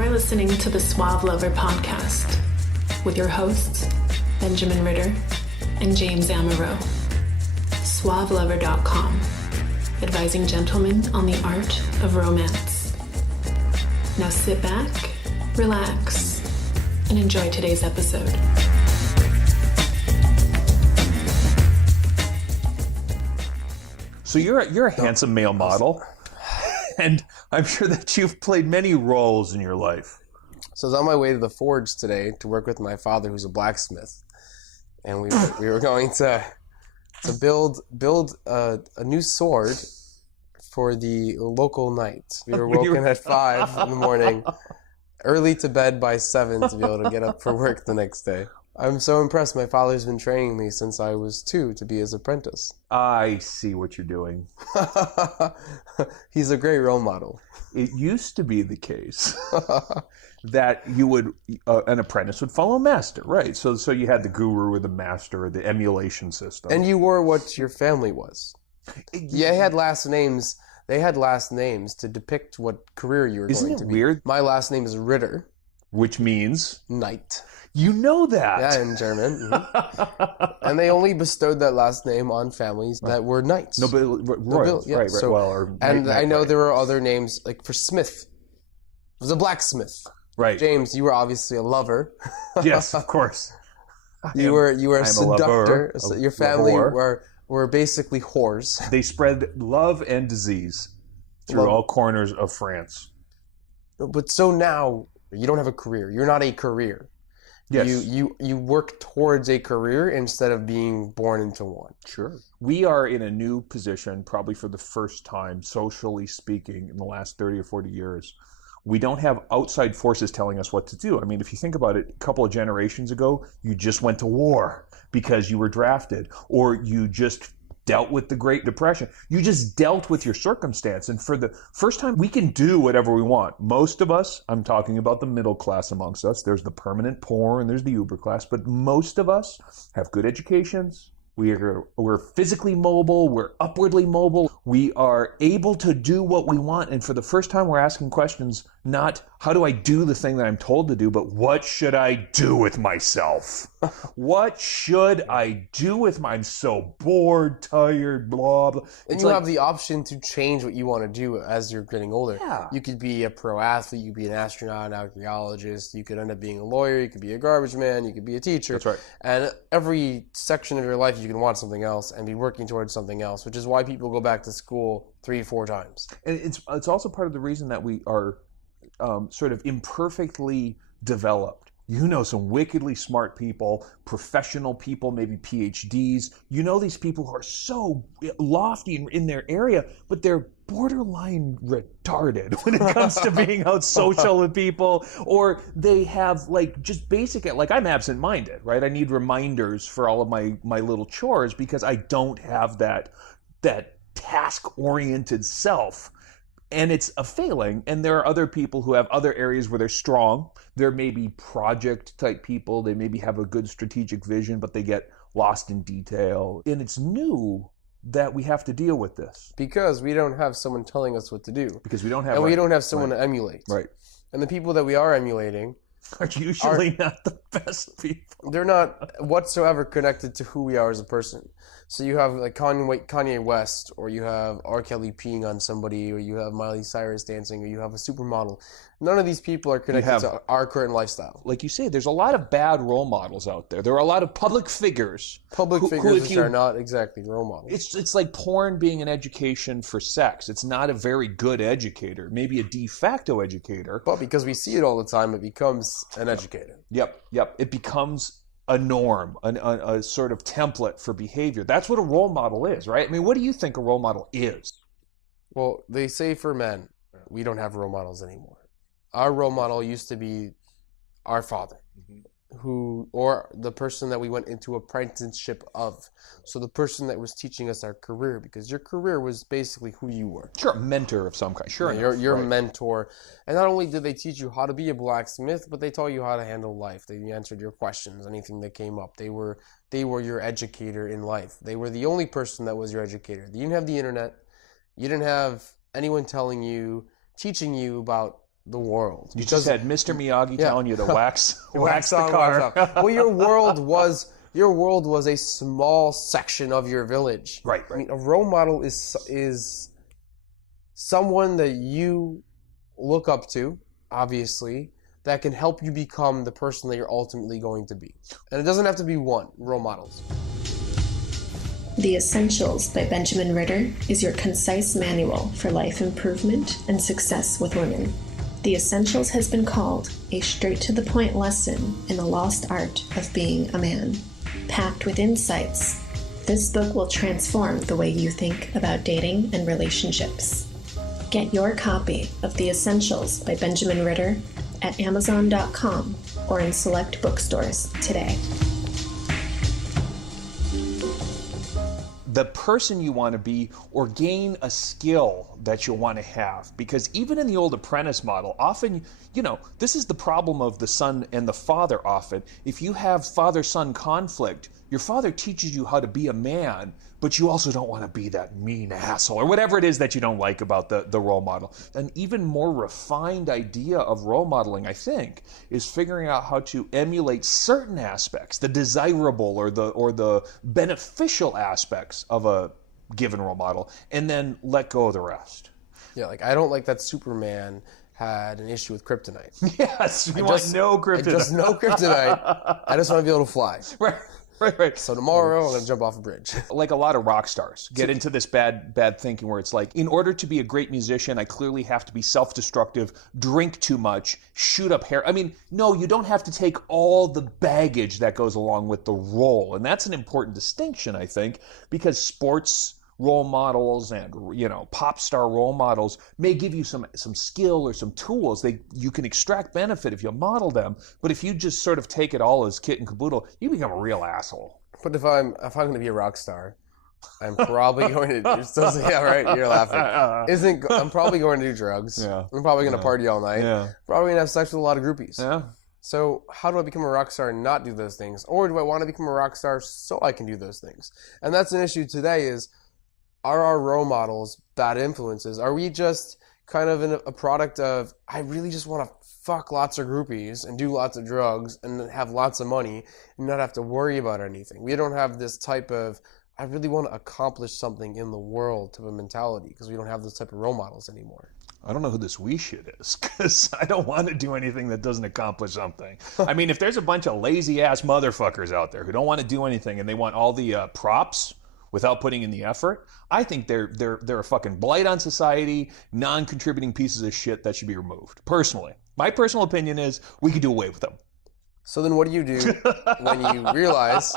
You're listening to the Suave Lover podcast with your hosts, Benjamin Ritter and James Amaro. SuaveLover.com, advising gentlemen on the art of romance. Now sit back, relax, and enjoy today's episode. So you're a handsome male model, and I'm sure that you've played many roles in your life. So I was on my way to the forge today to work with my father, who's a blacksmith, and we were going to build a new sword for the local knight. We were woken at 5 in the morning, early to bed by 7 to be able to get up for work the next day. I'm so impressed. My father's been training me since I was 2 to be his apprentice. I see what you're doing. He's a great role model. It used to be the case that you would an apprentice would follow a master, right? So you had the guru or the master or the emulation system. And you were what your family was. Yeah, they had last names. They had last names to depict what career you were going to be. Isn't it weird? My last name is Ritter. Which means? Knight. You know that. Yeah, in German. Mm-hmm. And they only bestowed that last name on families that were knights. Royals, yeah. right. So, well, or and I know right. there were other names, like for Smith. It was a blacksmith. Right. James, you were obviously a lover. Yes, of course. You were a seductor. Your family whore. were basically whores. They spread love and disease through all corners of France. But so now you don't have a career. You're not a career. Yes. You work towards a career instead of being born into one. Sure. We are in a new position, probably for the first time, socially speaking, in the last 30 or 40 years. We don't have outside forces telling us what to do. I mean, if you think about it, a couple of generations ago, you just went to war because you were drafted, or you just dealt with the Great Depression. You just dealt with your circumstance. And for the first time, we can do whatever we want. Most of us, I'm talking about the middle class amongst us, there's the permanent poor and there's the uber class, but most of us have good educations. We're physically mobile. We're upwardly mobile. We are able to do what we want. And for the first time, we're asking questions, not how do I do the thing that I'm told to do, but what should I do with myself? What should I do with I'm so bored, tired, blah, blah. And you have the option to change what you want to do as you're getting older. Yeah. You could be a pro athlete. You could be an astronaut, an archaeologist. You could end up being a lawyer. You could be a garbage man. You could be a teacher. That's right. And every section of your life, you can want something else and be working towards something else, which is why people go back to school 3-4 times. And it's also part of the reason that we are sort of imperfectly developed. You know some wickedly smart people, professional people, maybe PhDs. You know these people who are so lofty in their area, but they're borderline retarded when it comes to being out social with people, or they have like just basic, like I'm absent-minded, right? I need reminders for all of my little chores because I don't have that task-oriented self. And it's a failing, and there are other people who have other areas where they're strong. There may be project-type people. They maybe have a good strategic vision, but they get lost in detail. And it's new that we have to deal with this. Because we don't have someone telling us what to do. Because we don't have... And we don't have someone to emulate. Right. And the people that we are emulating... are usually not the best people. They're not whatsoever connected to who we are as a person. So you have like Kanye West, or you have R. Kelly peeing on somebody, or you have Miley Cyrus dancing, or you have a supermodel. None of these people are connected to our current lifestyle. Like you say, there's a lot of bad role models out there. There are a lot of public figures. Which are not exactly role models. It's like porn being an education for sex. It's not a very good educator, maybe a de facto educator. But because we see it all the time, it becomes an educator. Yep. It becomes a norm, a sort of template for behavior. That's what a role model is, right? I mean, what do you think a role model is? Well, they say for men, we don't have role models anymore. Our role model used to be our father, or the person that we went into apprenticeship of. So the person that was teaching us our career, because your career was basically who you were. Sure, a mentor of some kind. Sure, your mentor. And not only did they teach you how to be a blacksmith, but they taught you how to handle life. They answered your questions, anything that came up. They were your educator in life. They were the only person that was your educator. You didn't have the internet. You didn't have anyone teaching you about the world. You just had Mr. Miyagi telling you to wax the on, car. wax off. Well, your world was a small section of your village. Right. I mean, a role model is someone that you look up to, obviously, that can help you become the person that you're ultimately going to be. And it doesn't have to be one, role models. The Essentials by Benjamin Ritter is your concise manual for life improvement and success with women. The Essentials has been called a straight-to-the-point lesson in the lost art of being a man. Packed with insights, this book will transform the way you think about dating and relationships. Get your copy of The Essentials by Benjamin Ritter at Amazon.com or in select bookstores today. The person you want to be, or gain a skill that you'll want to have. Because even in the old apprentice model, often, this is the problem of the son and the father often. If you have father-son conflict, your father teaches you how to be a man, but you also don't want to be that mean asshole, or whatever it is that you don't like about the role model. An even more refined idea of role modeling, I think, is figuring out how to emulate certain aspects, the desirable or the beneficial aspects of a given role model, and then let go of the rest. Yeah, like I don't like that Superman had an issue with kryptonite. Yes, you want no kryptonite. Just no kryptonite. I just want to be able to fly. Right. So tomorrow I'm going to jump off a bridge. Like a lot of rock stars get into this bad thinking where it's like, in order to be a great musician, I clearly have to be self-destructive, drink too much, shoot up hair. I mean, no, you don't have to take all the baggage that goes along with the role. And that's an important distinction, I think, because sports role models and pop star role models may give you some skill or some tools. You can extract benefit if you model them, but if you just sort of take it all as kit and caboodle, you become a real asshole. But if I'm going to be a rock star, I'm probably going to. You're still saying, yeah, right. You're laughing. I'm probably going to do drugs. Yeah. I'm probably going to party all night. Yeah. Probably going to have sex with a lot of groupies. Yeah. So how do I become a rock star and not do those things, or do I want to become a rock star so I can do those things? And that's an issue today. Are our role models bad influences? Are we just kind of a product of, I really just want to fuck lots of groupies and do lots of drugs and have lots of money and not have to worry about anything? We don't have this type of, I really want to accomplish something in the world type of mentality because we don't have those type of role models anymore. I don't know who this we shit is, because I don't want to do anything that doesn't accomplish something. I mean, if there's a bunch of lazy-ass motherfuckers out there who don't want to do anything and they want all the props without putting in the effort, I think they're a fucking blight on society, non-contributing pieces of shit that should be removed. Personally, my personal opinion is we could do away with them. So then what do you do when you realize...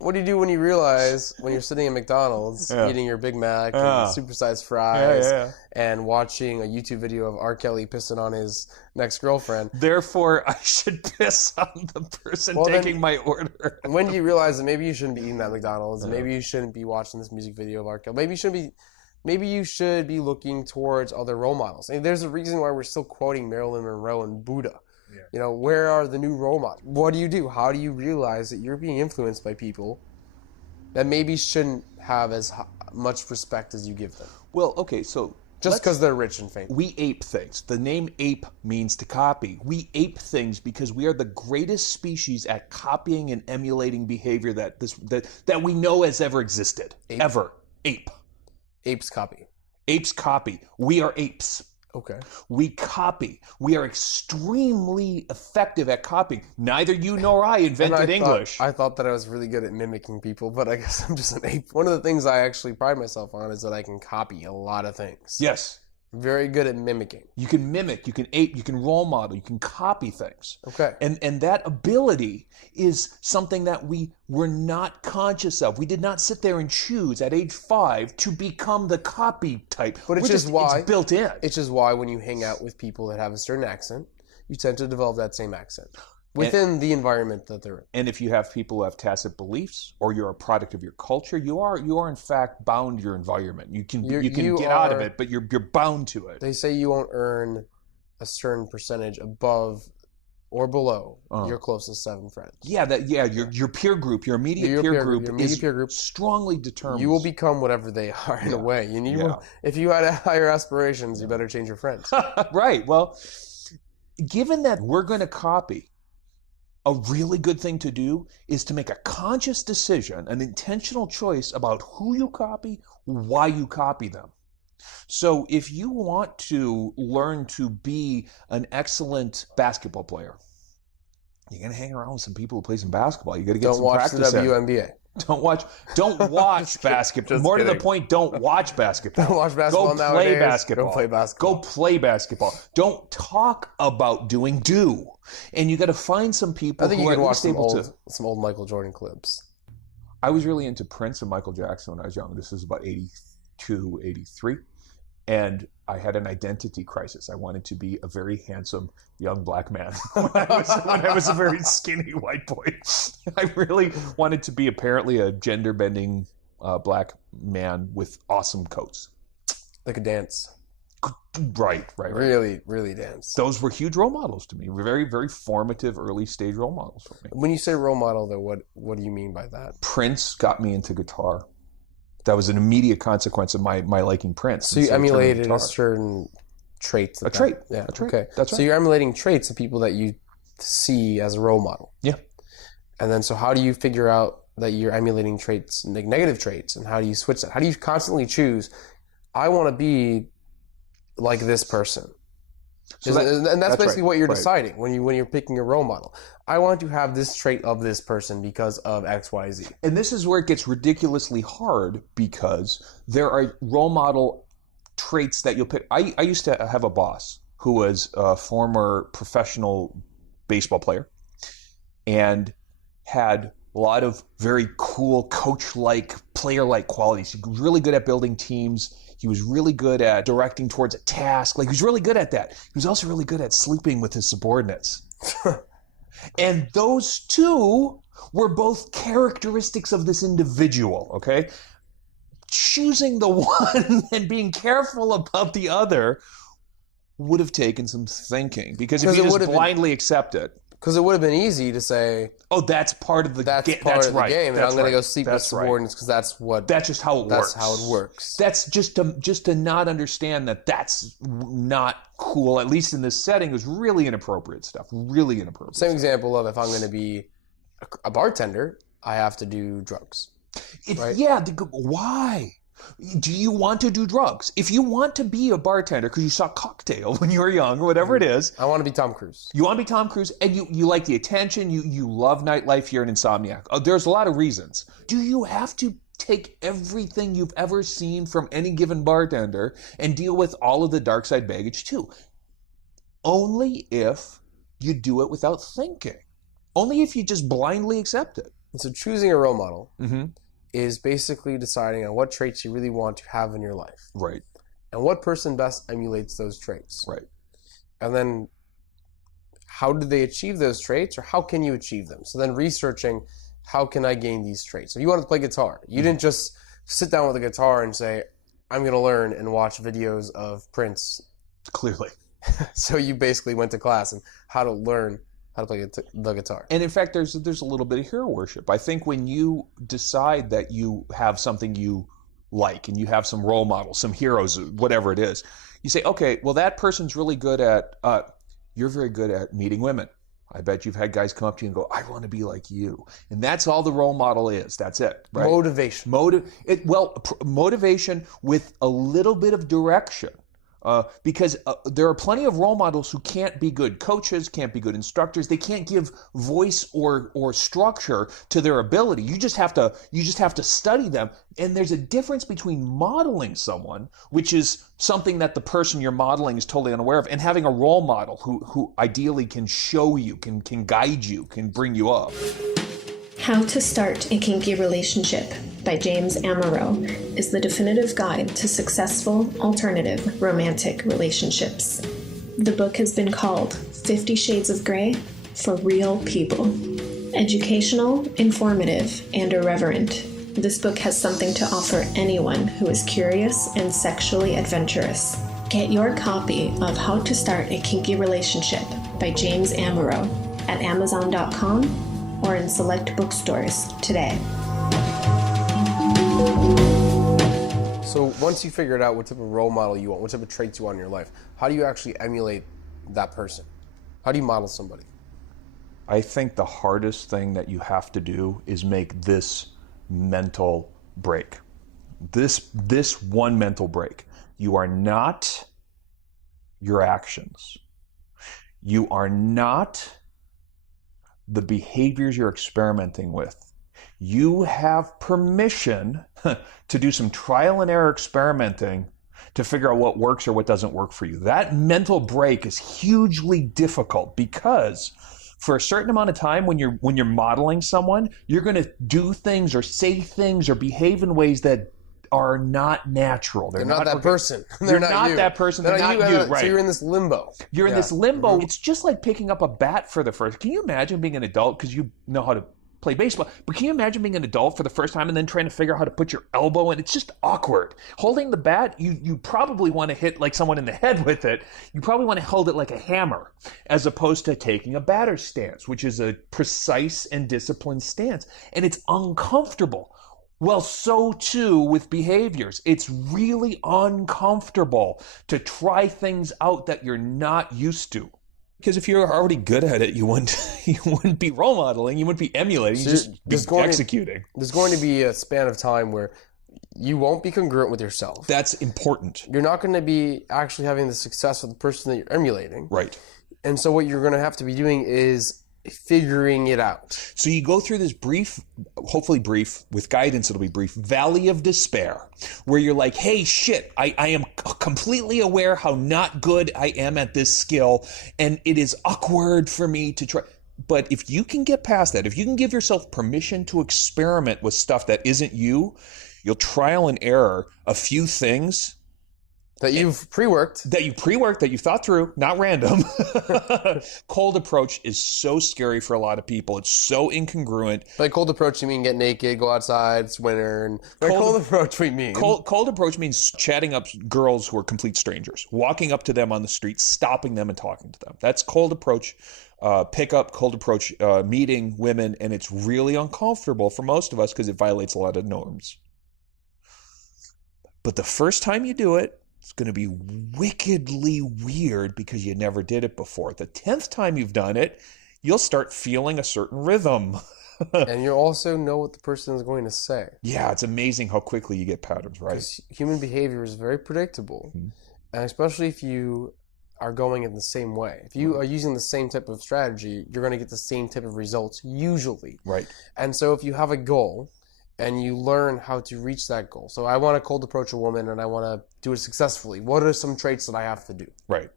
What do you do when you realize when you're sitting at McDonald's eating your Big Mac and supersized fries and watching a YouTube video of R. Kelly pissing on his next girlfriend? Therefore, I should piss on the person taking my order. When do you realize that maybe you shouldn't be eating at McDonald's? Maybe you shouldn't be watching this music video of R. Kelly. Maybe you should be looking towards other role models. I mean, there's a reason why we're still quoting Marilyn Monroe and Buddha. Yeah. Where are the new role models? What do you do? How do you realize that you're being influenced by people that maybe shouldn't have as much respect as you give them? Well, okay, so... Just because they're rich and famous. We ape things. The name ape means to copy. We ape things because we are the greatest species at copying and emulating behavior that we know has ever existed. Ape. Ever. Ape. Apes copy. Apes copy. We are apes. Okay. We copy. We are extremely effective at copying. Neither you nor I invented English. I thought that I was really good at mimicking people, but I guess I'm just an ape. One of the things I actually pride myself on is that I can copy a lot of things. Yes. Very good at mimicking. You can mimic, you can ape, you can role model, you can copy things. Okay. And that ability is something that we were not conscious of. We did not sit there and choose at age 5 to become the copy type. But it's built in. It's just why when you hang out with people that have a certain accent, you tend to develop that same accent within the environment that they're in. And if you have people who have tacit beliefs, or you're a product of your culture, you are in fact bound to your environment. You can get out of it, but you're bound to it. They say you won't earn a certain percentage above or below your closest 7 friends. Your peer group, your immediate peer group strongly determines. You will become whatever they are in a way. If you had higher aspirations, you better change your friends. Right. Well, given that we're going to copy, a really good thing to do is to make a conscious decision, an intentional choice about who you copy, why you copy them. So if you want to learn to be an excellent basketball player, you're going to hang around with some people who play some basketball. You got to get some practice. Don't watch the WNBA. Don't watch basketball. More kidding. To the point, don't watch basketball. Don't watch basketball Go nowadays. play basketball. Go play basketball. Go play basketball. Don't talk about doing, do. And you got to find some people I think who you are can at watch least some old Michael Jordan clips. I was really into Prince and Michael Jackson when I was young. This is about 82, 83. And I had an identity crisis. I wanted to be a very handsome young black man when I was a very skinny white boy. I really wanted to be apparently a gender-bending black man with awesome coats. They could dance. Right. Really, really dance. Those were huge role models to me. Very, very formative early-stage role models for me. When you say role model, though, what do you mean by that? Prince got me into guitar. That was an immediate consequence of my liking Prince. So you emulated a certain trait. A trait. Yeah. A trait. Okay. That's right. So you're emulating traits of people that you see as a role model. Yeah. And then so how do you figure out that you're emulating traits, like negative traits, and how do you switch that? How do you constantly choose, I want to be like this person? So that's basically what you're deciding when you're picking a role model. I want to have this trait of this person because of X, Y, Z. And this is where it gets ridiculously hard because there are role model traits that you'll pick. I used to have a boss who was a former professional baseball player and had a lot of very cool coach-like, player-like qualities. He was really good at building teams. He was really good at directing towards a task. Like, he was really good at that. He was also really good at sleeping with his subordinates. And those two were both characteristics of this individual, okay? Choosing the one and being careful about the other would have taken some thinking. Because if you just blindly accept it. Because it would have been easy to say, oh, that's part of the game. That's of the game, and I'm going to go sleep with subordinates because that's just how it works. That's how it works. That's just to not understand that that's not cool, at least in this setting, is really inappropriate stuff. Really inappropriate. Same example of if I'm going to be a bartender, I have to do drugs. Right? Yeah. Why? Do you want to do drugs? If you want to be a bartender because you saw Cocktail when you were young or whatever it is. I want to be Tom Cruise. You want to be Tom Cruise and you like the attention, you love nightlife, you're an insomniac. There's a lot of reasons. Do you have to take everything you've ever seen from any given bartender and deal with all of the dark side baggage too? Only if you do it without thinking. Only if you just blindly accept it. And so choosing a role model is basically deciding on what traits you really want to have in your life. Right. And what person best emulates those traits. Right. And then how do they achieve those traits, or how can you achieve them? So then researching, how can I gain these traits? So you wanted to play guitar. You didn't just sit down with a guitar and say, I'm going to learn and watch videos of Prince. Clearly. So you basically went to class and how to learn how to play the guitar. And in fact, there's a little bit of hero worship. I think when you decide that you have something you like and you have some role models, some heroes, whatever it is, you say, okay, well, that person's really good at, you're very good at meeting women. I bet you've had guys come up to you and go, I want to be like you. And that's all the role model is. That's it. Right? Motivation. Motivation with a little bit of direction. Because there are plenty of role models who can't be good coaches, can't be good instructors. They can't give voice or structure to their ability. You just have to study them. And there's a difference between modeling someone, which is something that the person you're modeling is totally unaware of, and having a role model who ideally can show you, can guide you, can bring you up. How to Start a Kinky Relationship by James Amaro is the definitive guide to successful, alternative, romantic relationships. The book has been called 50 Shades of Grey for Real People. Educational, informative, and irreverent, this book has something to offer anyone who is curious and sexually adventurous. Get your copy of How to Start a Kinky Relationship by James Amaro at Amazon.com or in select bookstores today. So once you figured out what type of role model you want, what type of traits you want in your life, how do you actually emulate that person? How do you model somebody? I think the hardest thing that you have to do is make this mental break. This one mental break. You are not your actions. You are not the behaviors you're experimenting with. You have permission to do some trial and error experimenting to figure out what works or what doesn't work for you. That mental break is hugely difficult because for a certain amount of time when you're modeling someone, you're going to do things or say things or behave in ways that are not natural. They're not that person. They're not that person. They're not you. Right. So you're in this limbo. You're in this limbo. It's just like picking up a bat for the first. Can you imagine being an adult because you know how to play baseball? But can you imagine being an adult for the first time and then trying to figure out how to put your elbow in? It's just awkward. Holding the bat, you probably want to hit like someone in the head with it. You probably want to hold it like a hammer as opposed to taking a batter's stance, which is a precise and disciplined stance. And it's uncomfortable. Well, so too with behaviors. It's really uncomfortable to try things out that you're not used to. Because if you're already good at it, you wouldn't be role modeling, you wouldn't be emulating, you just be executing. There's going to be a span of time where you won't be congruent with yourself. That's important. You're not going to be actually having the success of the person that you're emulating. Right. And so what you're going to have to be doing is figuring it out. So you go through this brief, hopefully brief, with guidance it'll be brief, valley of despair, where you're like, hey, shit, I am completely aware how not good I am at this skill, and it is awkward for me to try. But if you can get past that, if you can give yourself permission to experiment with stuff that isn't you, you'll trial and error a few things that you've pre-worked. That you've thought through, not random. Cold approach is so scary for a lot of people. It's so incongruent. By cold approach, you mean get naked, go outside, it's winter. And cold approach, we mean? Cold approach means chatting up girls who are complete strangers, walking up to them on the street, stopping them and talking to them. That's cold approach. Pickup, cold approach, meeting women, and it's really uncomfortable for most of us because it violates a lot of norms. But the first time you do it, it's going to be wickedly weird because you never did it before. The 10th time you've done it, you'll start feeling a certain rhythm. And you also know what the person is going to say. Yeah, it's amazing how quickly you get patterns, right? Because human behavior is very predictable. Mm-hmm. And especially if you are going in the same way. If you are using the same type of strategy, you're going to get the same type of results usually. Right. And so if you have a goal and you learn how to reach that goal. So I want to cold approach a woman and I want to do it successfully. What are some traits that I have to do? Right.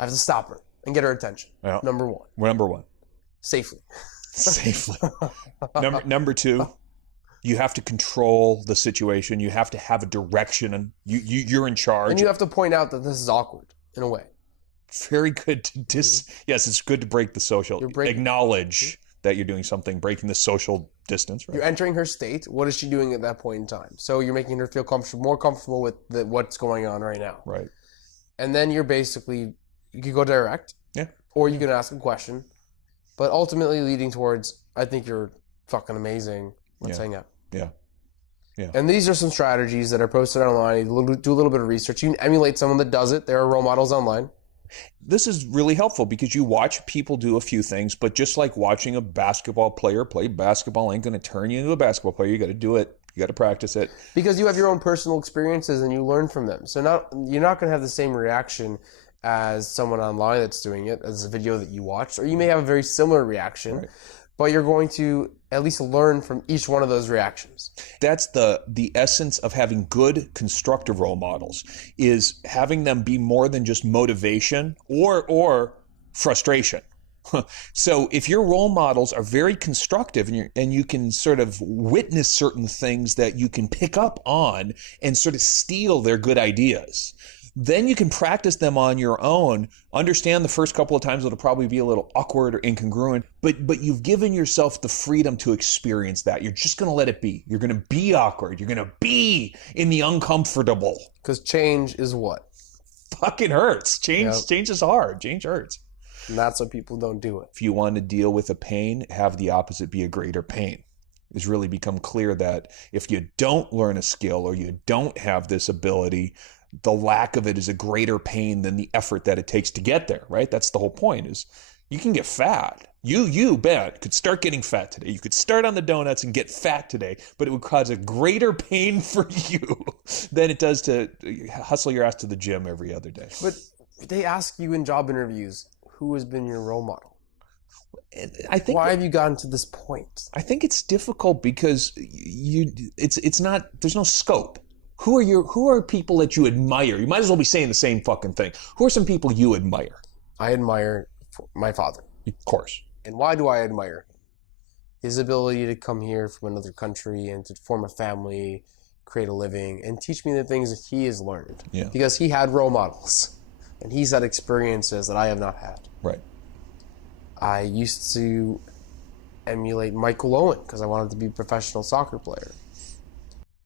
I have to stop her and get her attention. Yeah. Number one. Number one. Safely. Safely. Number two, you have to control the situation. You have to have a direction and you're in charge. And you have to point out that this is awkward in a way. Very good to yes, it's good to break the social. Acknowledge that you're doing something, breaking the social distance. Right? You're entering her state. What is she doing at that point in time? So you're making her feel more comfortable with what's going on right now. Right. And then you could go direct. Yeah. Or you can ask a question. But ultimately leading towards, I think you're fucking amazing. Let's hang out. Yeah. Yeah. And these are some strategies that are posted online. You do a little bit of research. You can emulate someone that does it. There are role models online. This is really helpful because you watch people do a few things, but just like watching a basketball player play basketball ain't going to turn you into a basketball player. You got to do it. You got to practice it. Because you have your own personal experiences and you learn from them. So you're not going to have the same reaction as someone online that's doing it, as a video that you watched, or you may have a very similar reaction, right. But you're going to at least learn from each one of those reactions. That's the essence of having good constructive role models, is having them be more than just motivation or frustration. So if your role models are very constructive and you can sort of witness certain things that you can pick up on and sort of steal their good ideas, then you can practice them on your own. Understand the first couple of times it'll probably be a little awkward or incongruent, but you've given yourself the freedom to experience that. You're just going to let it be. You're going to be awkward. You're going to be in the uncomfortable. Because change is what? Fucking hurts. Change is hard. Change hurts. And that's why people don't do it. If you want to deal with a pain, have the opposite be a greater pain. It's really become clear that if you don't learn a skill or you don't have this ability, the lack of it is a greater pain than the effort that it takes to get there, right? That's the whole point, is you can get fat. You, Ben, could start getting fat today. You could start on the donuts and get fat today, but it would cause a greater pain for you than it does to hustle your ass to the gym every other day. But they ask you in job interviews, who has been your role model? I think Why have you gotten to this point? I think it's difficult because it's not, there's no scope. Who are people that you admire? You might as well be saying the same fucking thing. Who are some people you admire? I admire my father. Of course. And why do I admire him? His ability to come here from another country and to form a family, create a living, and teach me the things that he has learned. Yeah. Because he had role models. And he's had experiences that I have not had. Right. I used to emulate Michael Owen because I wanted to be a professional soccer player.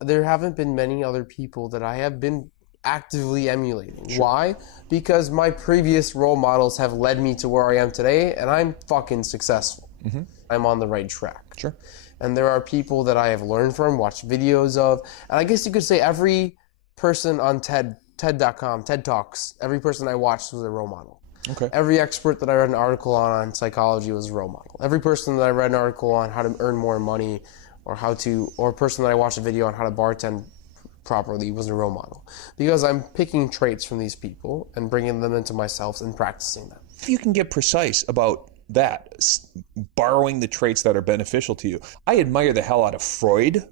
There haven't been many other people that I have been actively emulating. Sure. Why? Because my previous role models have led me to where I am today, and I'm fucking successful. Mm-hmm. I'm on the right track. Sure. And there are people that I have learned from, watched videos of, and I guess you could say every person on TED.com, TED Talks, every person I watched was a role model. Okay. Every expert that I read an article on psychology was a role model. Every person that I read an article on how to earn more money, or a person that I watched a video on how to bartend properly was a role model. Because I'm picking traits from these people and bringing them into myself and practicing them. If you can get precise about that, borrowing the traits that are beneficial to you. I admire the hell out of Freud.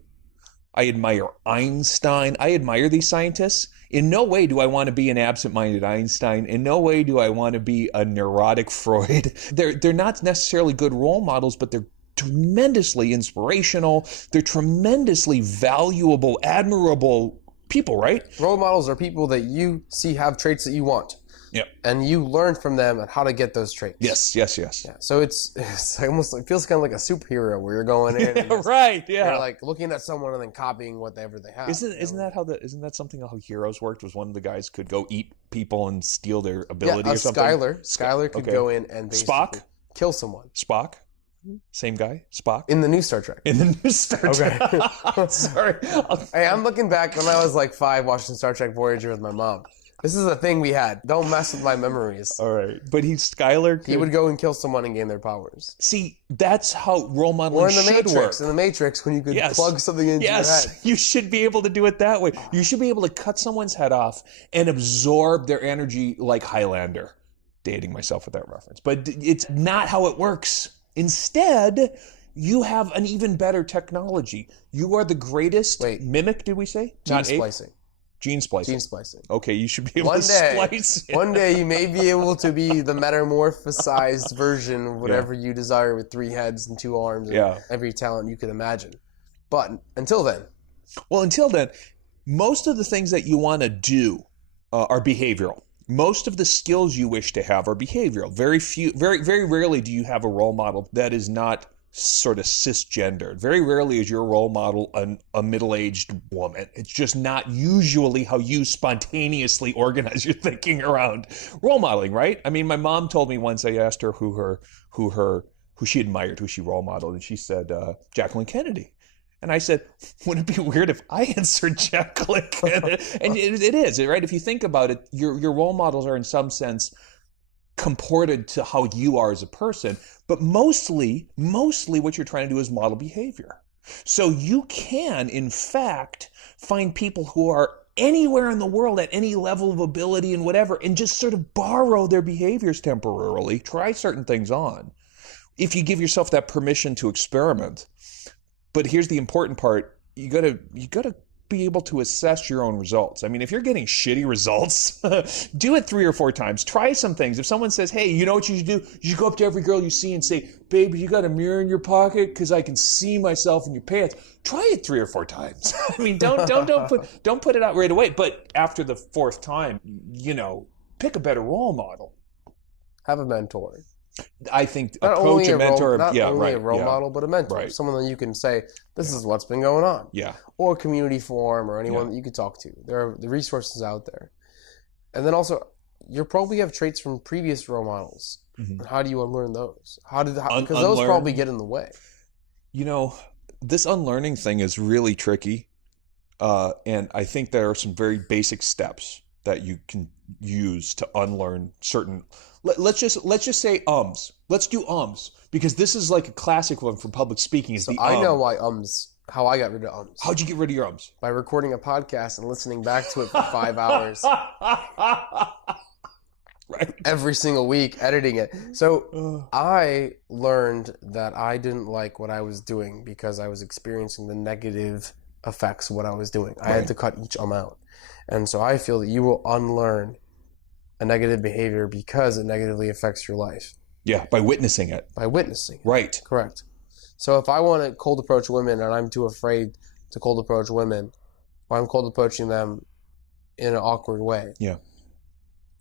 I admire Einstein. I admire these scientists. In no way do I want to be an absent-minded Einstein. In no way do I want to be a neurotic Freud. They're not necessarily good role models, but they're tremendously inspirational. They're tremendously valuable, admirable people, right? Role models are people that you see have traits that you want. Yep. And you learn from them and how to get those traits. Yes. Yeah. So it's almost, it feels kind of like a superhero where you're going in. Yeah, right. Yeah. You're like looking at someone and then copying whatever they have. Isn't that something how heroes worked? Was one of the guys could go eat people and steal their ability or something? Skylar could go in and basically kill someone. Spock? Same guy? Spock? In the new Star Trek. In the new Star Trek. Okay. Sorry. Hey, I'm looking back when I was like 5 watching Star Trek Voyager with my mom. This is a thing we had. Don't mess with my memories. All right. But Skylar he would go and kill someone and gain their powers. See, that's how role modeling should work. In the Matrix, when you could plug something into your head. Yes, you should be able to do it that way. You should be able to cut someone's head off and absorb their energy like Highlander. Dating myself with that reference. But it's not how it works. Instead, you have an even better technology. You are the greatest mimic, did we say? Gene splicing. Gene splicing. Gene splicing. Okay, you should be able to splice. One day you may be able to be the metamorphosized version of whatever you desire with 3 heads and 2 arms and every talent you could imagine. But until then. Well, until then, most of the things that you want to do are behavioral. Most of the skills you wish to have are behavioral. Very rarely do you have a role model that is not sort of cisgendered. Very rarely is your role model a middle-aged woman. It's just not usually how you spontaneously organize your thinking around role modeling, right? I mean, my mom told me once, I asked her who she admired, who she role modeled, and she said Jacqueline Kennedy. And I said, wouldn't it be weird if I answered Jacqueline Kennedy? And it is, right? If you think about it, your role models are in some sense comported to how you are as a person, but mostly what you're trying to do is model behavior. So you can, in fact, find people who are anywhere in the world at any level of ability and whatever, and just sort of borrow their behaviors temporarily, try certain things on, if you give yourself that permission to experiment. But here's the important part. You gotta be able to assess your own results. I mean, if you're getting shitty results, do it 3 or 4 times. Try some things. If someone says, hey, you know what you should do? You should go up to every girl you see and say, baby, you got a mirror in your pocket? Because I can see myself in your pants. Try it 3 or 4 times. I mean, don't put it out right away. But after the 4th time, pick a better role model. Have a mentor. I think a coach, a mentor, not only a role model, but a mentor, someone that you can say, this is what's been going on. Yeah. Or a community forum or anyone that you could talk to. There are the resources out there. And then also, you probably have traits from previous role models. Mm-hmm. And how do you unlearn those? Because those probably get in the way. This unlearning thing is really tricky. And I think there are some very basic steps. that you can use to unlearn certain. Let's just say ums. Let's do ums because this is like a classic one for public speaking. Is So the I know why how I got rid of ums. How'd you get rid of your ums? By recording a podcast and listening back to it for 5 hours. Right. Every single week, editing it. So I learned that I didn't like what I was doing because I was experiencing the negative effects of what I was doing. I had to cut each out. And so I feel that you will unlearn a negative behavior because it negatively affects your life. Yeah, by witnessing it. By witnessing it. Right. Correct. So if I want to cold approach women and I'm too afraid to cold approach women, or I'm cold approaching them in an awkward way,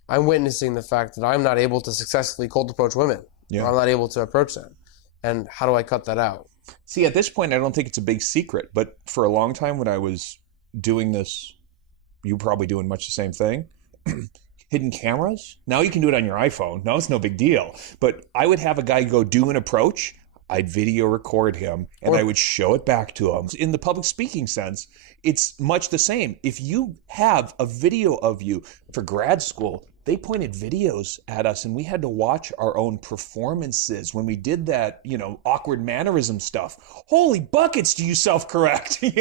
I'm witnessing the fact that I'm not able to successfully cold approach women. Yeah. Or I'm not able to approach them. And how do I cut that out? See, at this point, I don't think it's a big secret, but for a long time when I was doing this, you were probably doing much the same thing. Hidden cameras. Now you can do it on your iPhone. No, it's no big deal. But I would have a guy go do an approach. I'd video record him and I would show it back to him. In the public speaking sense, it's much the same. If you have a video of you for grad school, they pointed videos at us and we had to watch our own performances when we did that, awkward mannerism stuff. Holy buckets, do you self-correct, They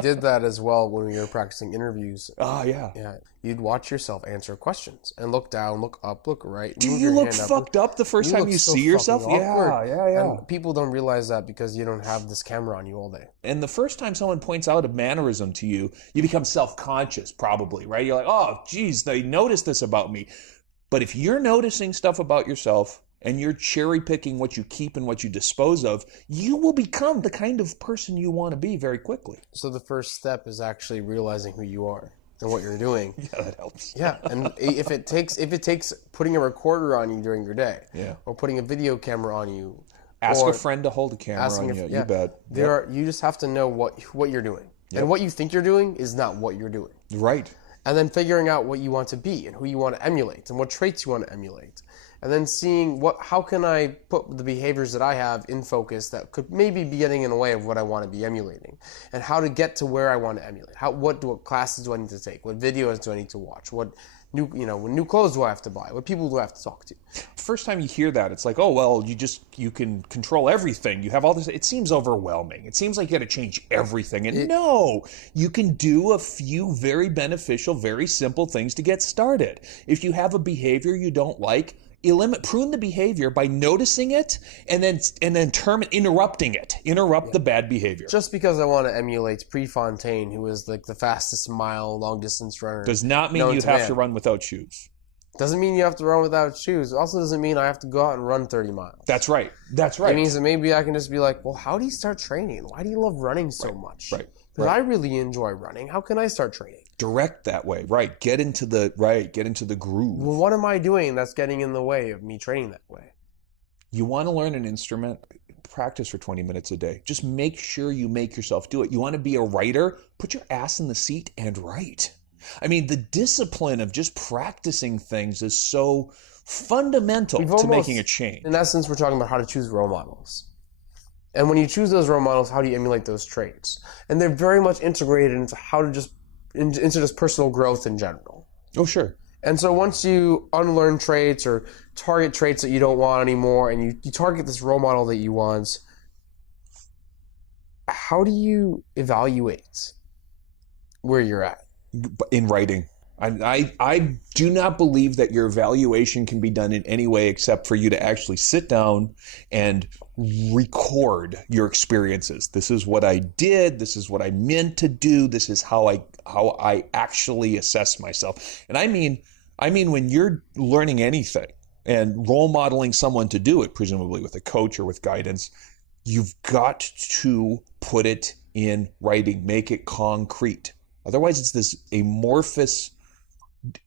did that as well when we were practicing interviews. Oh, yeah. Yeah. You'd watch yourself answer questions and look down, look up, look right. Do you look fucked up the first time you see yourself? Yeah. And people don't realize that because you don't have this camera on you all day. And the first time someone points out a mannerism to you, you become self-conscious probably, right? You're like, oh, geez, they noticed this about me. But if you're noticing stuff about yourself and you're cherry picking what you keep and what you dispose of, you will become the kind of person you want to be very quickly. So the first step is actually realizing who you are and what you're doing. Yeah, that helps. Yeah, and if it takes putting a recorder on you during your day, or putting a video camera on you, ask a friend to hold a camera on you. You bet. You just have to know what you're doing, and what you think you're doing is not what you're doing. Right. And then figuring out what you want to be and who you want to emulate and what traits you want to emulate. And then seeing how can I put the behaviors that I have in focus that could maybe be getting in the way of what I want to be emulating, and how to get to where I want to emulate. What classes do I need to take? What videos do I need to watch? What new clothes do I have to buy? What people do I have to talk to? First time you hear that, it's like, oh, well, you can control everything. You have all this. It seems overwhelming. It seems like you got to change everything. And no, you can do a few very beneficial, very simple things to get started. If you have a behavior you don't like, prune the behavior by noticing it and then interrupting it. Interrupt the bad behavior. Just because I want to emulate Prefontaine, who is like the fastest long distance runner, does not mean you have to run without shoes. Doesn't mean you have to run without shoes. Also doesn't mean I have to go out and run 30 miles. That's right. That's right. It means that maybe I can just be like, well, how do you start training? Why do you love running so much? Right. Because I really enjoy running. How can I start training? Direct that way. Right. Get into the groove. Well, what am I doing that's getting in the way of me training that way? You want to learn an instrument? Practice for 20 minutes a day. Just make sure you make yourself do it. You want to be a writer? Put your ass in the seat and write. I mean, the discipline of just practicing things is so fundamental to making a change. In essence, we're talking about how to choose role models. And when you choose those role models, how do you emulate those traits? And they're very much integrated into into just personal growth in general. Oh, sure. And so once you unlearn traits or target traits that you don't want anymore, and you target this role model that you want, how do you evaluate where you're at? In writing. I do not believe that your evaluation can be done in any way except for you to actually sit down and record your experiences. This is what I did. This is what I meant to do. This is how I actually assess myself. And I mean when you're learning anything and role modeling someone to do it, presumably with a coach or with guidance, you've got to put it in writing, make it concrete. Otherwise, it's this amorphous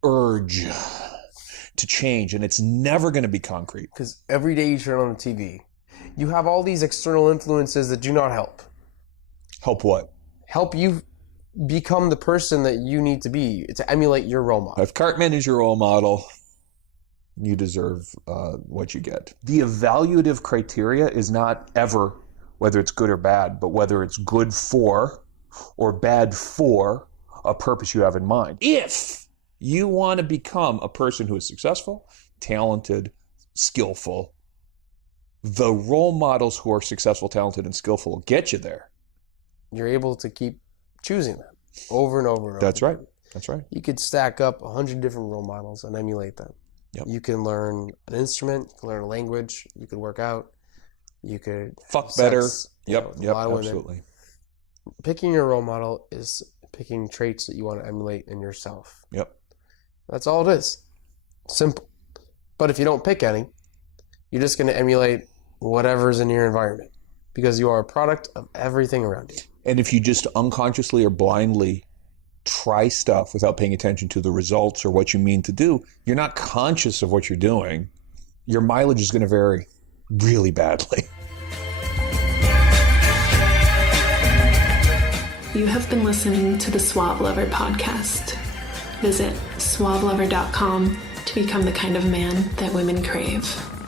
urge to change, and it's never going to be concrete. Because every day you turn on the TV, you have all these external influences that do not help. Help what? Help you become the person that you need to be, to emulate your role model. If Cartman is your role model, you deserve what you get. The evaluative criteria is not ever whether it's good or bad, but whether it's good for or bad for a purpose you have in mind. If You want to become a person who is successful, talented, skillful. The role models who are successful, talented, and skillful will get you there. You're able to keep choosing them over and over and over. That's right. That's right. You could stack up 100 different role models and emulate them. Yep. You can learn an instrument, you can learn a language, you could work out, you could Fuck better. Yep, Absolutely. Women. Picking your role model is picking traits that you want to emulate in yourself. Yep. That's all it is. Simple. But if you don't pick any, you're just going to emulate whatever's in your environment because you are a product of everything around you. And if you just unconsciously or blindly try stuff without paying attention to the results or what you mean to do, you're not conscious of what you're doing. Your mileage is going to vary really badly. You have been listening to the Suave Lover podcast. Visit suavelover.com to become the kind of man that women crave.